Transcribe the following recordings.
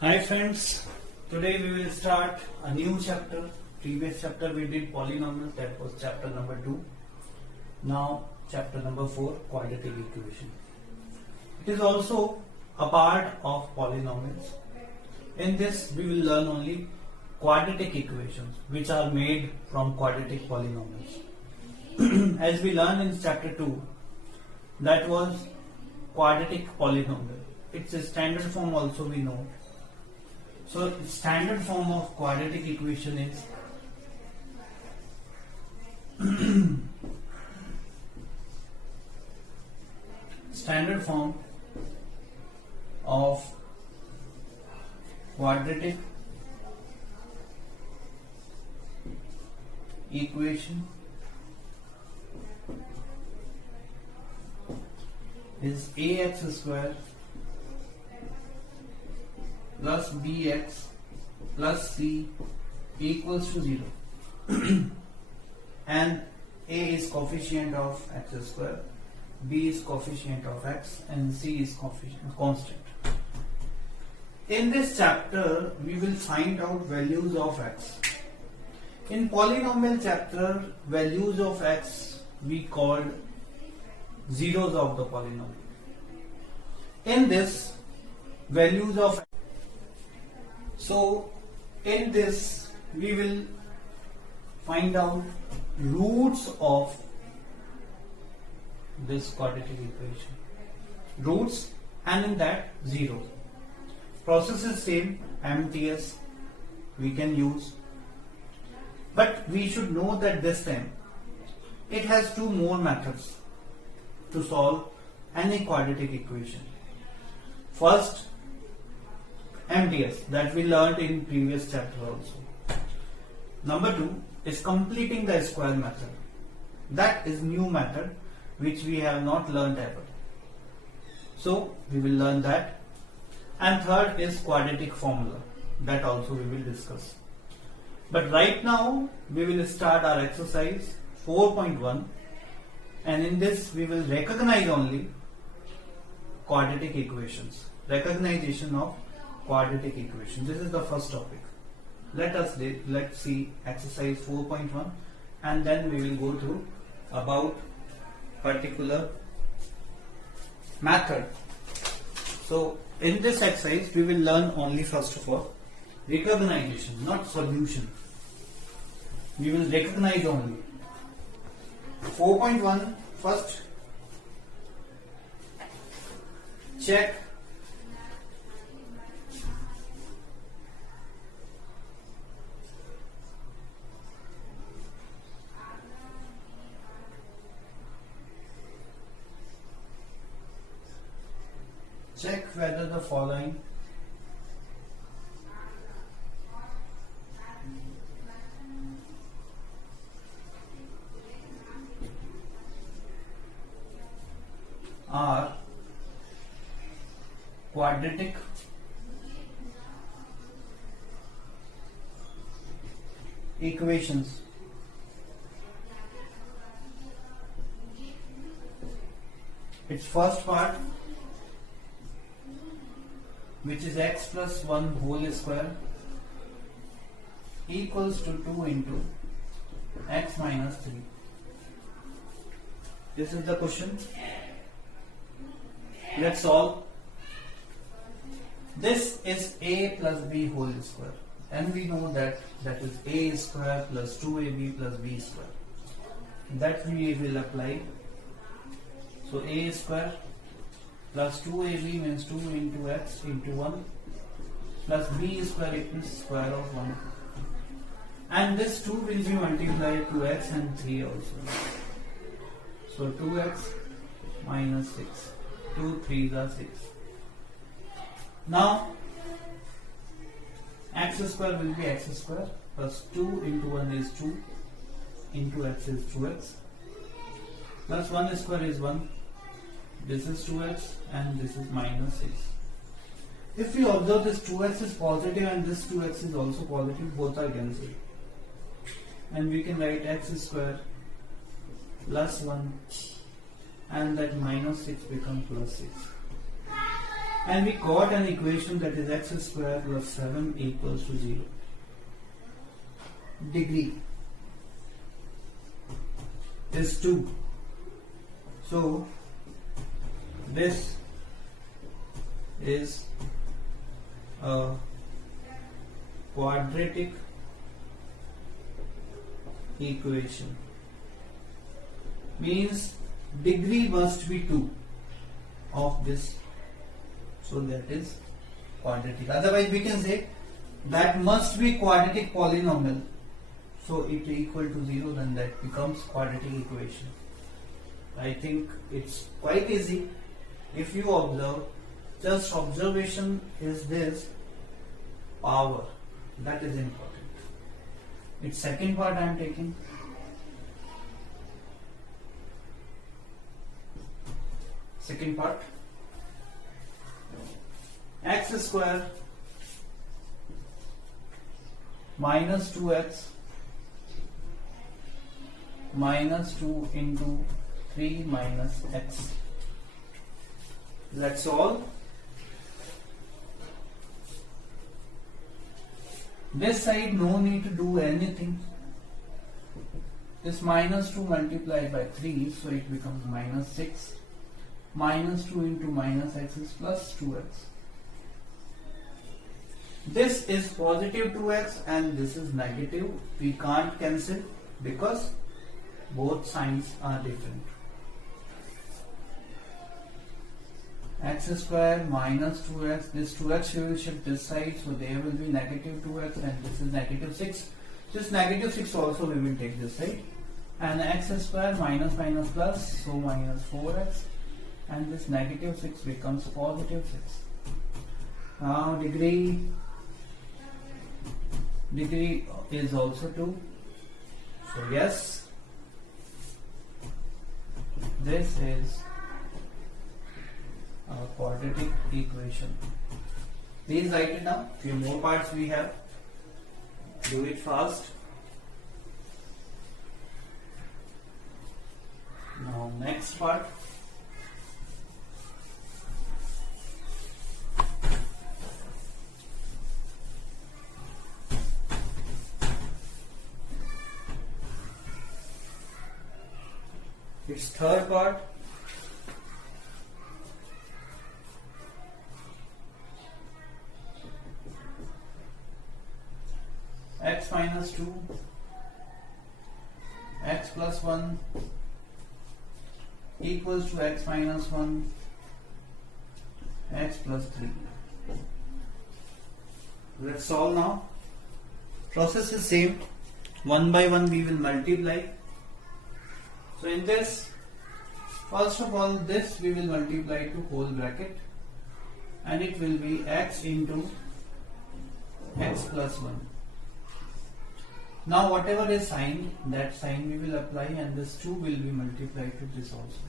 Hi friends, today we will start a new chapter. Previous chapter we did polynomials, that was chapter number 2. Now chapter number 4, quadratic equation. It is also a part of polynomials. In this we will learn only quadratic equations which are made from quadratic polynomials. As we learned in chapter 2, that was quadratic polynomial. It's a standard form also we know. So standard form of quadratic equation is standard form of quadratic equation is ax square plus bx plus c equals to 0 and a is coefficient of x square, b is coefficient of x and c is constant. In this chapter we will find out values of x. In polynomial chapter, values of x we called zeros of the polynomial. In this, values of in this we will find out roots of this quadratic equation. Roots, and in that zeros. Process is same, MTS we can use, but we should know that this time it has two more methods to solve any quadratic equation. First, MTS, that we learned in previous chapter also. Number 2 is completing the square method. That is new method which we have not learned ever. So we will learn that. And third is quadratic formula. That also we will discuss. But right now we will start our exercise 4.1, and in this we will recognize only quadratic equations. Recognition of quadratic equation. This is the first topic. Let's see exercise 4.1, and then we will go through about particular method. So in this exercise we will learn only first of all recognition, not solution. We will recognize only. 4.1, first check whether the following are quadratic equations. Its first part, which is x plus 1 whole square equals to 2 into x minus 3. This is the question. Let's solve. This is a plus b whole square, and we know that is a square plus 2ab plus b square. That we will apply. So a square plus 2ab means 2 into x into 1 plus b square equals square of 1, and this 2 will be multiplied to x and 3 also. So 2x minus 6, 2 3s are 6. Now x square will be x square plus 2 into 1 is 2 into x is 2x plus 1 square is 1. This is 2x and this is minus 6. If we observe, this 2x is positive and this 2x is also positive, both are cancelled. And we can write x square plus 1 and that minus 6 becomes plus 6. and we got an equation that is x square plus 7 equals to 0. Degree is 2. So this is a quadratic equation, means degree must be 2 of this, so that is quadratic. Otherwise we can say that must be quadratic polynomial, so it equal to 0, then that becomes quadratic equation. I think it's quite easy if you observe. Just observation is this power, that is important. It's second part I am taking. Second part, x square minus 2x minus 2 into 3 minus x. Let's solve. This side no need to do anything. This minus 2 multiplied by 3, so it becomes minus 6. Minus 2 into minus x is plus 2x. This is positive 2x and this is negative. We can't cancel because both signs are different. X square minus 2x, this 2x we will shift this side, so there will be negative 2x, and this is negative 6. This negative 6 also we will take this side, and x square minus minus plus, so minus 4x, and this negative 6 becomes positive 6. Now degree is also 2, so yes, this is a quadratic equation. Please write it down. Few more parts we have. Do it fast. Now next part. It's third part. X minus 2, x plus 1 equals to x minus 1, x plus 3. Let's solve now. Process is same. One by one we will multiply. So in this, first of all, this we will multiply to whole bracket, and it will be x into x plus 1. Now whatever is sign, that sign we will apply, and this 2 will be multiplied to this also.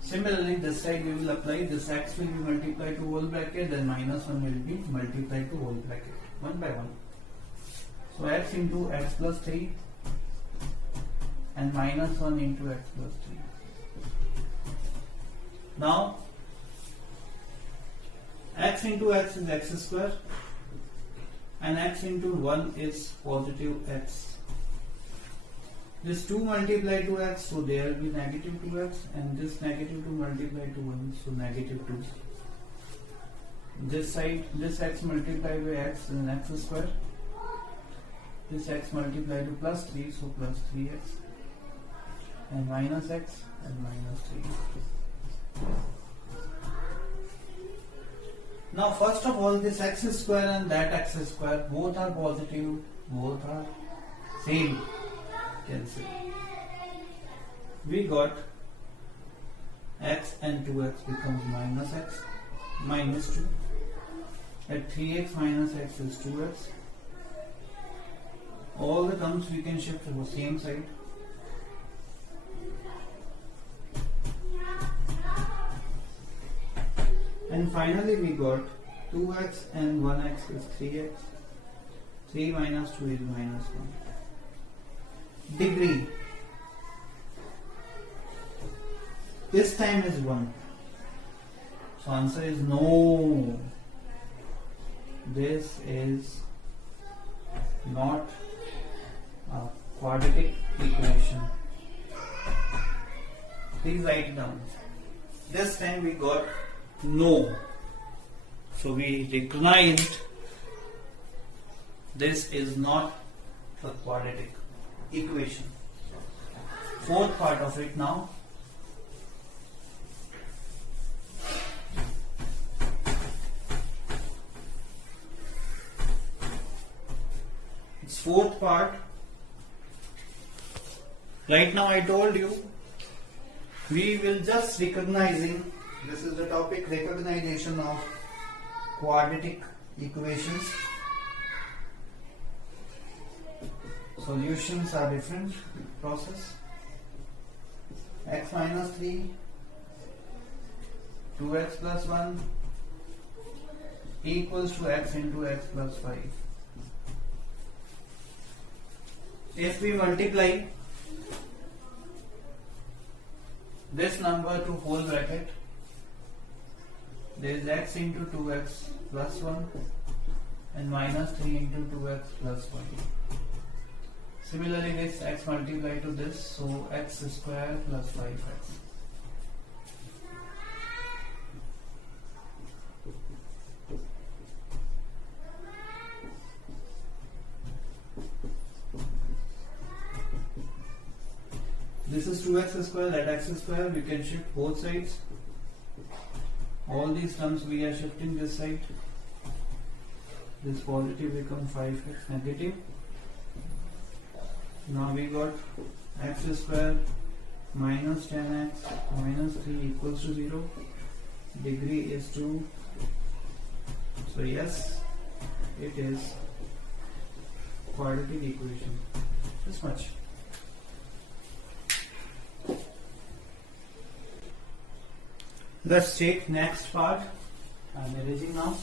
Similarly, this side we will apply, this x will be multiplied to whole bracket, then minus 1 will be multiplied to whole bracket, one by one. So x into x plus 3 and minus 1 into x plus 3. Now x into x is x square, and x into 1 is positive x. This 2 multiplied to x, so there will be negative 2x, and this negative 2 multiplied to 1, so negative 2. This side, this x multiplied by x is x square. This x multiplied to plus 3, so plus 3x, and minus x and minus 3. Now first of all, this x square and that x square, both are positive, both are same. Cancel. We got x and 2x becomes minus x, minus 2. At 3x minus x is 2x. All the terms we can shift to the same side. And finally we got 2x and 1x is 3x. 3 minus 2 is minus 1. Degree. This time is 1. So answer is no. This is not a quadratic equation. Please write it down. This time we got no. So we recognized this is not a quadratic equation. Fourth part of it now. Its fourth part. Right now I told you we will just recognizing, this is the topic, recognition of quadratic equations. Solutions are different process. X minus 3, 2x plus 1 equals to x into x plus 5. If we multiply this number to whole bracket, there is x into 2x plus 1 and minus 3 into 2x plus 1. Similarly, this x multiply to this, so x square plus 5x. This is 2x square, that x square, we can shift both sides. All these terms we are shifting this side. This positive become 5x negative. Now we got x square minus 10x minus 3 equals to 0. Degree is 2. So yes, it is quadratic equation. This much. Let's take next part. I'm erasing now.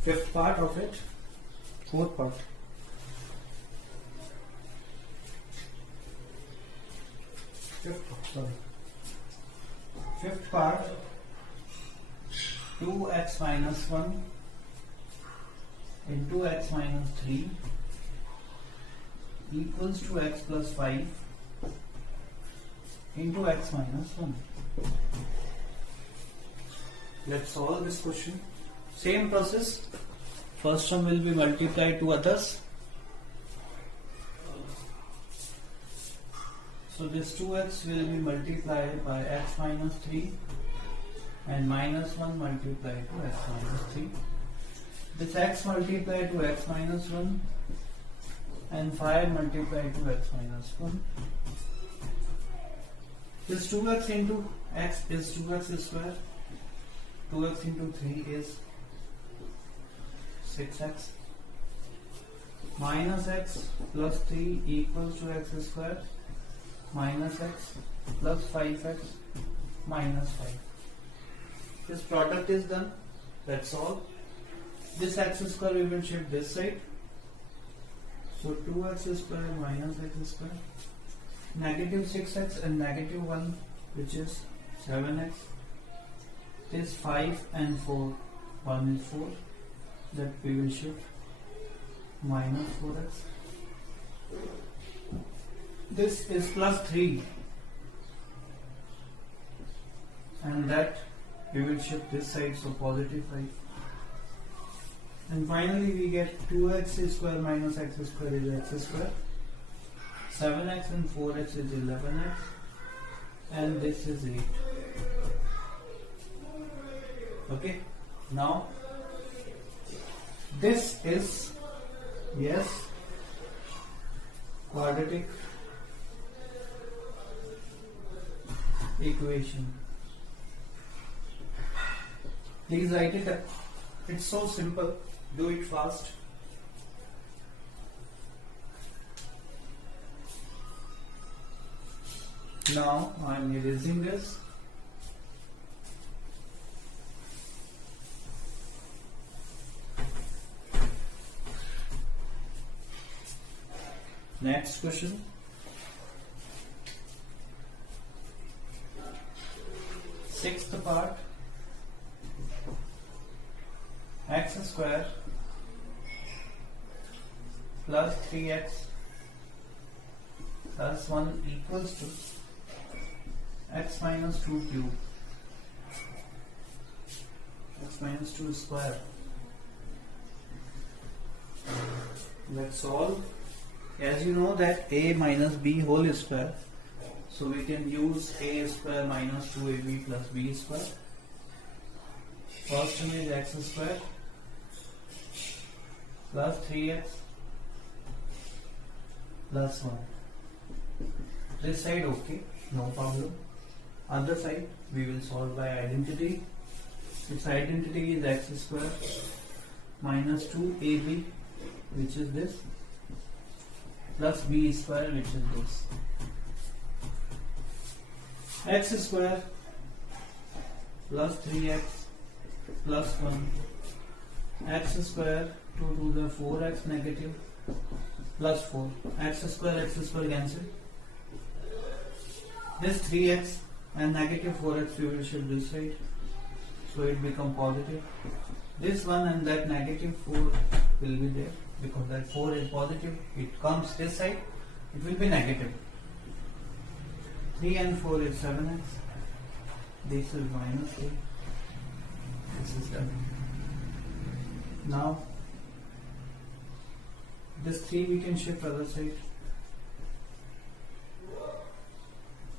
Fifth part of it. Fourth part. Fifth part. 2x minus 1 into x minus 3 equals to x plus 5 into x minus 1. Let's solve this question. Same process. First term will be multiplied to others. So this 2x will be multiplied by x minus 3 and minus 1 multiplied to x minus 3. This x multiplied to x minus 1 and 5 multiplied to x minus 1. This 2x into x is 2x square. 2x into 3 is 6x. Minus x plus 3 equals to x square minus x plus 5x minus 5. This product is done. That's all. This x square we will shift this side. So 2x square minus x square. Negative 6x and negative 1, which is 7x. This 5 and 4. 1 is 4. That we will shift minus 4x. This is plus 3. And that we will shift this side, so positive 5. And finally we get 2x square minus x square is x square. 7x and 4x is 11x. And this is 8. Okay. Now this is, yes, quadratic equation. Please write it up. It's so simple. Do it fast. Now I am erasing this. Next question. Sixth part, x square plus 3x plus 1 equals to x minus 2 cube, x minus 2 square. Let's solve. As you know that a minus b whole square, so we can use a square minus 2ab plus b square. First one is x square plus 3x plus 1. This side okay, no problem. Other side we will solve by identity. Its identity is x square minus 2ab, which is this, plus b square, which is this. X square plus 3x plus 1, x square 2 to the 4x negative plus 4, x square cancel. This 3x and negative 4x we will shift this side, so it become positive. This one and that negative 4 will be there, because that 4 is positive, it comes this side, it will be negative. 3 and 4 is 7x, this is minus 8, this is 7. Now this 3 we can shift other side,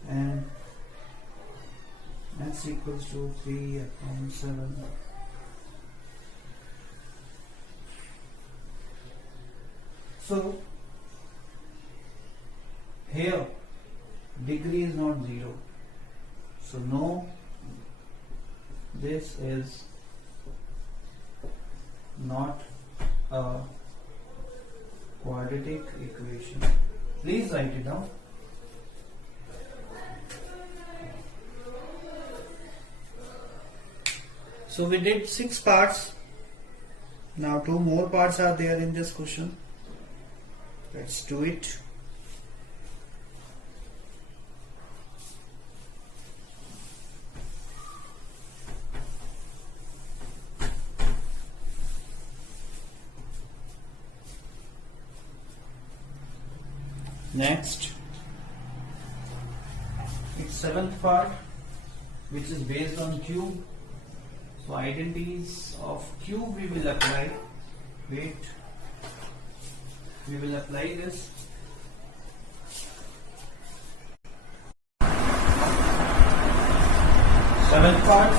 and x equals to 3 upon 7. So here degree is not 0, so no, this is not a quadratic equation. Please write it down. So we did 6 parts. Now 2 more parts are there in this question. Let's do it. Next, it's 7th part, which is based on cube. So identities of cube we will apply. Wait, we will apply this. Seventh part,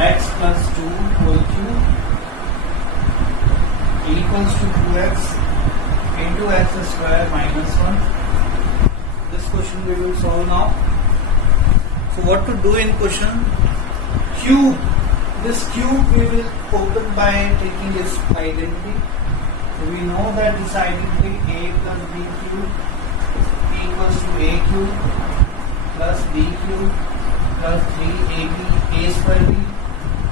x plus 2 whole cube equals to 2x into x square minus 1. This question we will solve now. So what to do in question? Cube. This cube we will open by taking its identity. So we know that this identity a plus b cube equals to a cube plus b cube plus 3ab a square b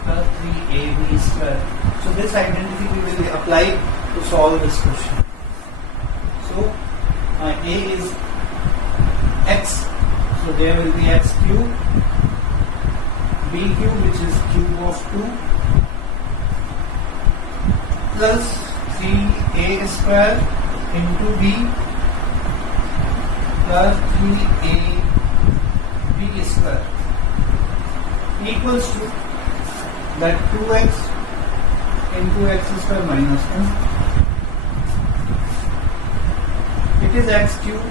plus 3ab square. So this identity we will apply to solve this question. So a is x, so there will be x cube, b cube which is cube of 2 plus 3a square into b plus 3ab square equals to that 2x into x square minus 1. It is x cube,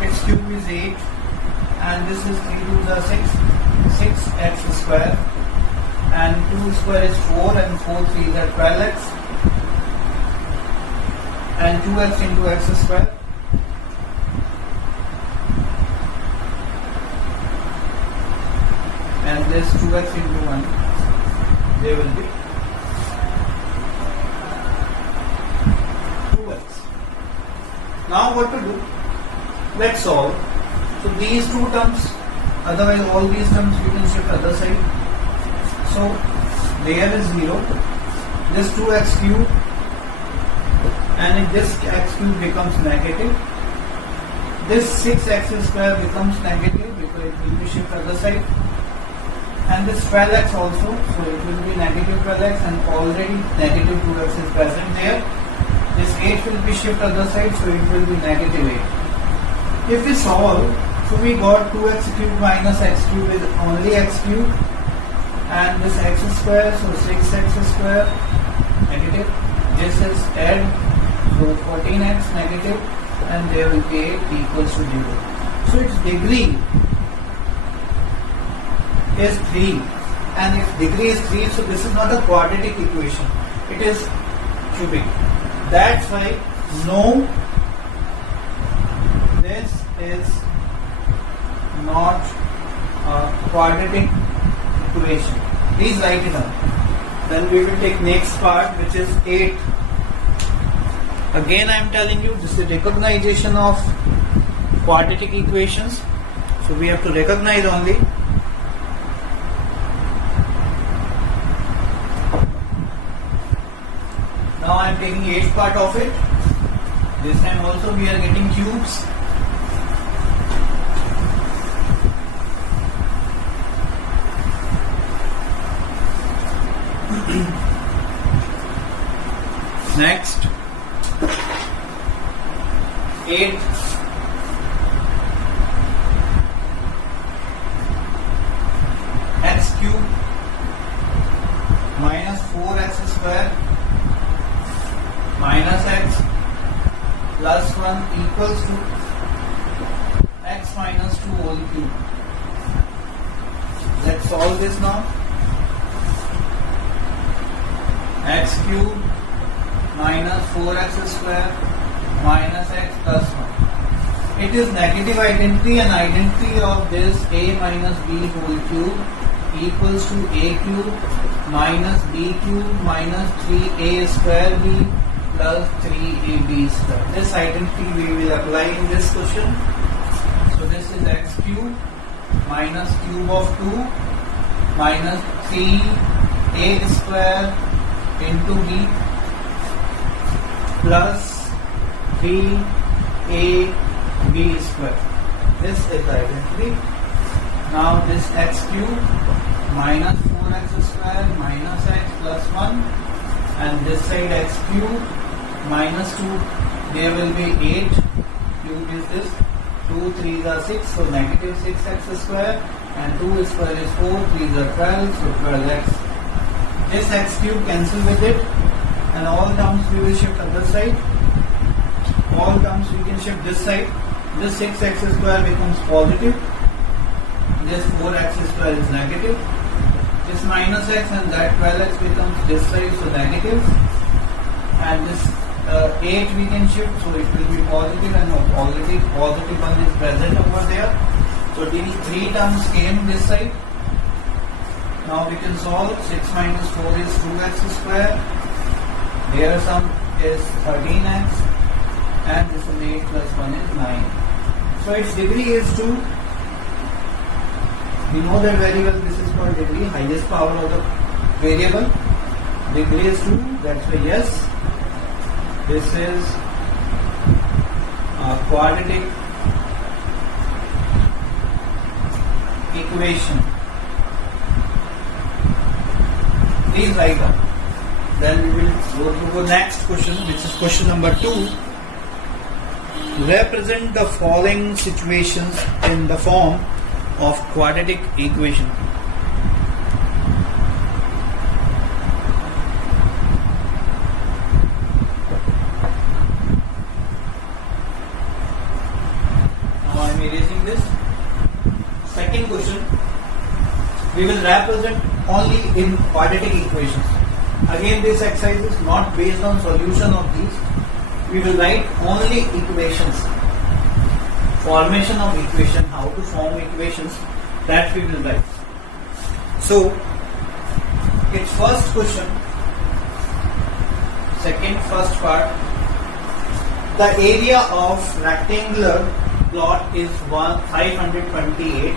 x cube is 8 and this is 3 to the 6x square, and 2 square is 4 and 4 3 is 12x, and 2x into x square and this 2x into 1, there will be 2x. Now what to do? Let's solve. So these two terms, otherwise all these terms we can shift other side. So there is 0. This 2x cube and if this x cube becomes negative, this 6x square becomes negative because it will be shift other side, and this 12x also, so it will be negative 12x, and already negative 2x is present there. This 8 will be shift other side, so it will be negative 8. If we solve, so we got 2x cube minus x cube is only x cube, and this x square, so 6x square negative, this is add, so 14x negative, and there will be 8 equals to 0. So its degree is 3, and if degree is 3, so this is not a quadratic equation, it is cubic. That's why no, this is not a quadratic equation. Please write it down. Then we will take next part, which is 8. Again I am telling you, this is recognition of quadratic equations. So we have to recognize only. Now I am taking 8th part of it. This time also we are getting cubes. Next, 8 x cube minus 4x square minus x plus 1 equals to x minus 2 whole cube. Let's solve this now. X cube minus 4x square minus x plus 1. It is negative identity, and identity of this a minus b whole cube equals to a cube minus b cube minus 3a square b plus 3ab square. This identity we will apply in this question. So this is x cube minus cube of 2 minus 3a square into b plus 3ab square. This is identity. Now this x cube minus 4x square minus x plus 1, and this side x cube minus 2, there will be 8, cube is this, 2 3s are 6, so negative 6x square, and 2 square is 4, 3s are 12, so 12x. This x cube cancel with it, and all terms we will shift other side. All terms we can shift this side. This 6x square becomes positive. This 4x square is negative. This minus x and that 12x becomes this side, so negative. And this 8 we can shift, so it will be positive, and already positive one is present over there. So these 3 terms came this side. Now we can solve. 6 minus 4 is 2x square. Here sum is 13x, and this is 8 plus 1 is 9. So its degree is 2. We know that very well. This is called degree, highest power of the variable. Degree is 2. That's why yes, this is a quadratic equation. Please write down. Then we will go to the next question, which is question number 2. Represent the following situations in the form of quadratic equation. Now I am erasing this. Second question. We will represent only in quadratic equations. Again, this exercise is not based on solution of these. We will write only equations. Formation of equation, how to form equations, that we will write. So, its first question, first part, the area of rectangular plot is 528,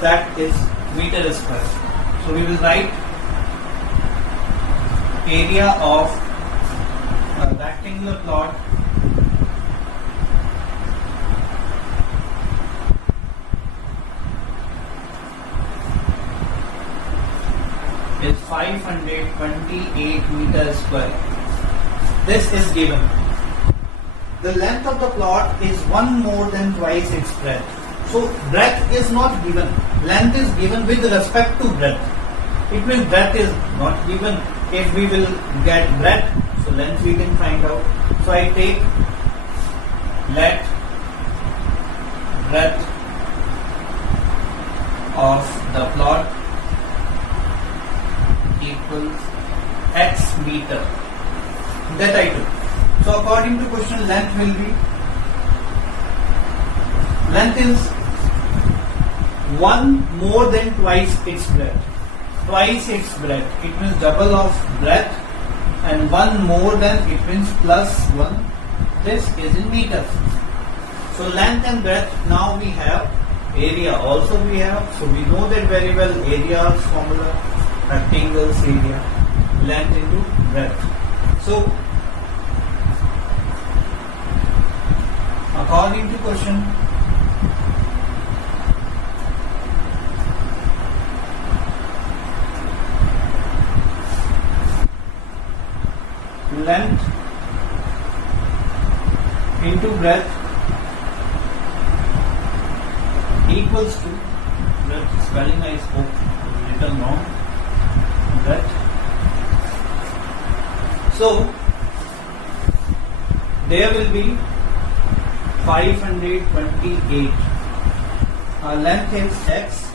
that is meter square. So we will write area of rectangular rectangular plot is 528 meters square. This is given. The length of the plot is one more than twice its breadth. So breadth is not given. Length is given with respect to breadth. It means breadth is not given. If we will get breadth, so length we can find out. So I take let breadth of the plot equals x meter. That I took. So according to question, length will be, length is one more than twice its breadth. Twice its breadth, it means double of breadth, and one more than, it means plus one. This is in meters. So length and breadth, now we have area also we have. So we know that very well, area's formula, rectangle's area, length into breadth. So according to question, length into breadth equals to, breadth spelling I spoke little wrong, breadth. So there will be 528. Length is x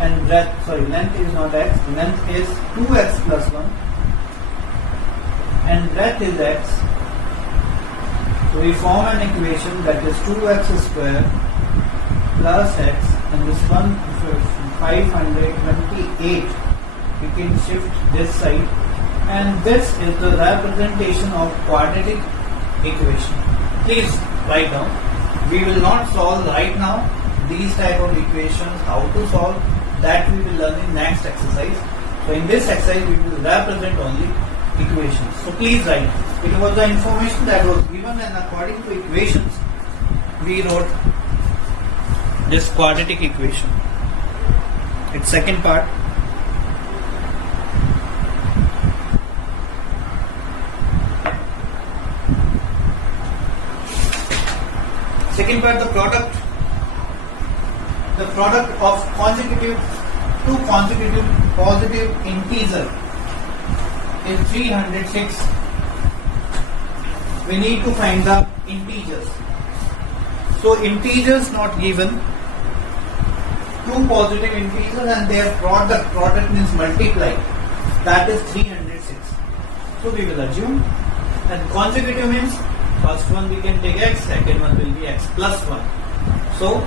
and breadth, sorry, length is not x, length is 2x plus 1 and breadth is x. So we form an equation that is 2x square plus x, and this one 528 we can shift this side, and this is the representation of quadratic equation. Please write down. We will not solve right now these type of equations, how to solve that we will learn in next exercise. So in this exercise we will represent only equations. So please write. It was the information that was given, and according to equations we wrote this quadratic equation. Its second part. Second part, the product of two consecutive positive integer is 306. We need to find the integers. So integers not given, two positive integers and their product means multiply, that is 306. So we will assume, and consecutive means first one we can take x, second one will be x plus 1. So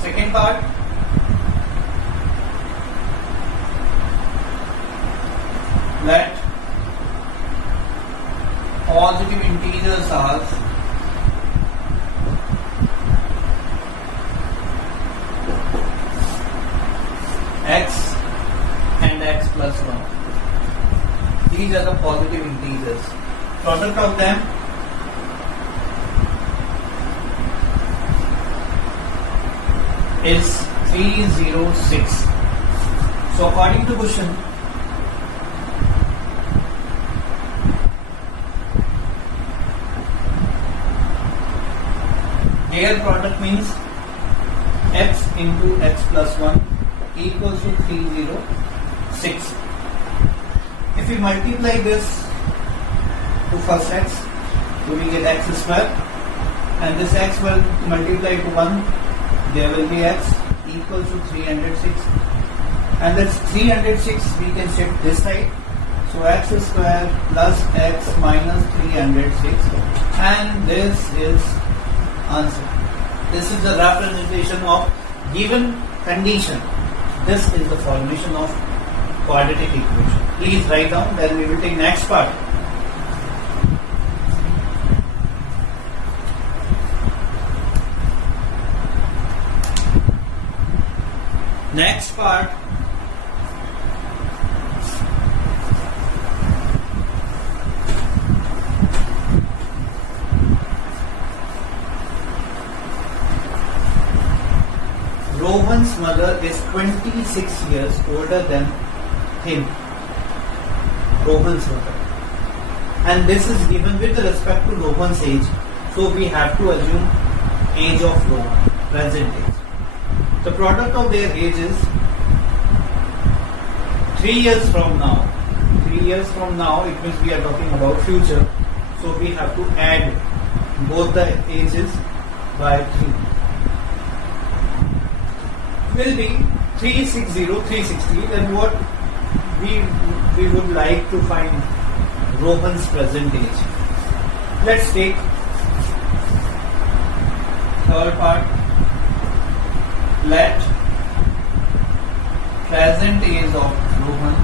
second part, let positive integers are x and x plus 1. These are the positive integers. Product of them is 306. So according to question, their product means x into x plus 1 equals to 306. If we multiply this to first x, so we get x square, and this x will multiply to 1, there will be x equals to 306, and this 306 we can shift this side, so x square plus x minus 306, and this is answer. This is the representation of given condition. This is the formulation of quadratic equation. Please write down, then we will take next part. Next part, Rohan's mother is 26 years older than him. Rohan's mother. And this is given with respect to Rohan's age. So we have to assume age of Rohan, present age. The product of their age is 3 years from now. 3 years from now, it means we are talking about future. So we have to add both the ages by 3. Will be 360, 360. Then what we would like to find Rohan's present age. Let's take third part. Let present age of Rohan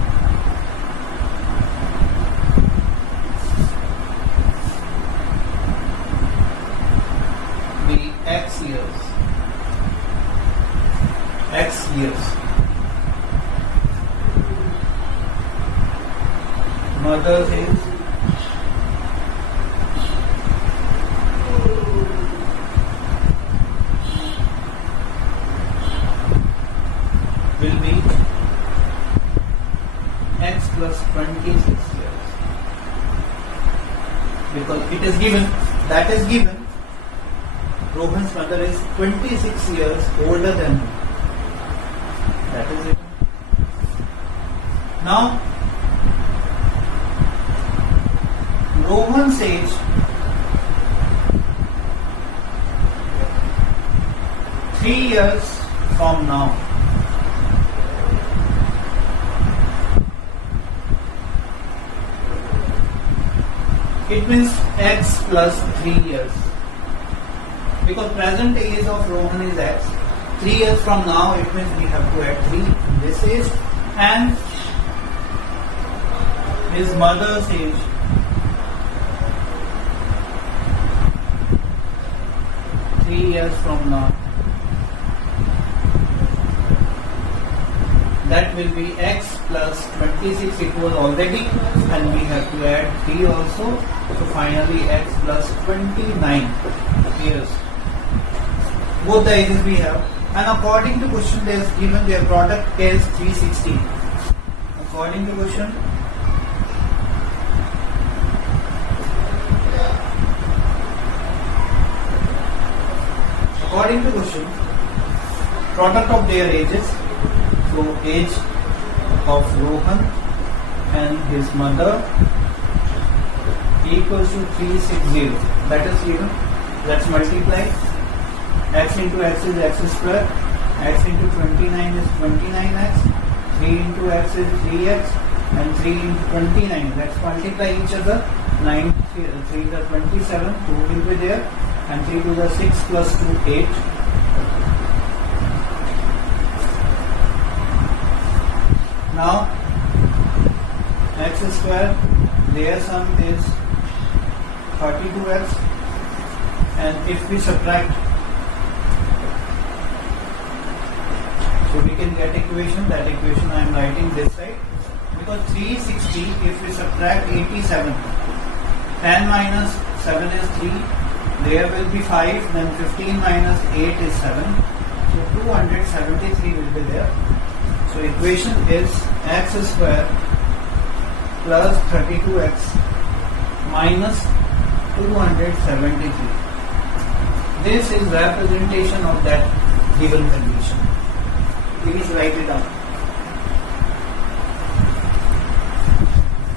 be X years. X years. Mother's age will be X plus 26 years. Because it is given, that is given, Rohan's mother is 26 years older than him. That is it. Now, Rohan's age three years from now. It means X plus 3 years. Because present age of Rohan is X. 3 years from now, it means we have to add 3 in this age. And his mother's age years from now, that will be X plus 26. It was already, and we have to add 3 also. So finally X plus 29 years. Both the ages we have, and according to question they is given their product is 360. According to question, product of their ages, so age of Rohan and his mother equals to 360. That is given. Let's multiply. X into X is X square. X into 29 is 29X. 3 into X is 3X. And 3 into 29. Let's multiply each other. 9, 3 to 27. 2 will be there. And 3 to the 6 plus 2, 8. Now, X square, their sum is 32X. And if we subtract, so we can get equation. That equation I am writing this side. Because 360, if we subtract 87, 10 minus 7 is 3. There will be 5, then 15 minus 8 is 7. So 273 will be there. So equation is X square plus 32X minus 273. This is representation of that given condition. Please write it down.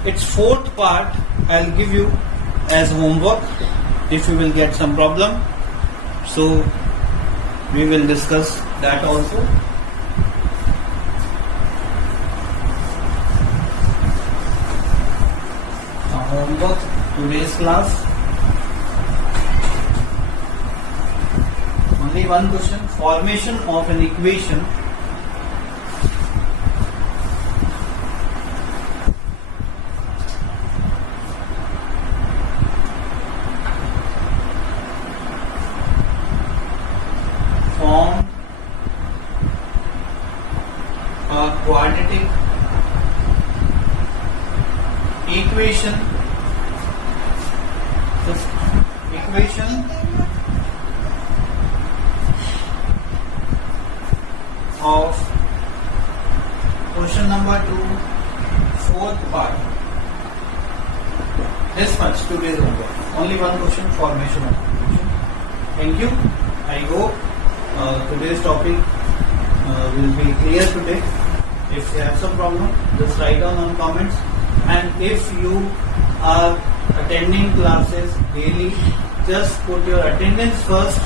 Its fourth part I'll give you as homework if you will get some problem. So we will discuss that also. Homework today's class. Only one question. Formation of an equation form a quadratic equation of question number 2, fourth part. This much today's homework. Only one question, formation of equation. Thank you. I hope today's topic will be clear today. If you have some problem, just write down on comments. And if you are attending classes daily, just put your attendance first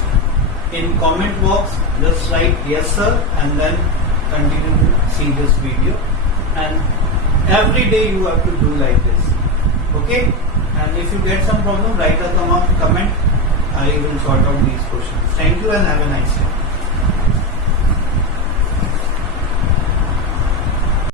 in comment box. Just write yes sir and then continue to see this video. And every day you have to do like this. Okay? And if you get some problem, write a comment. I will sort out these questions. Thank you and have a nice day.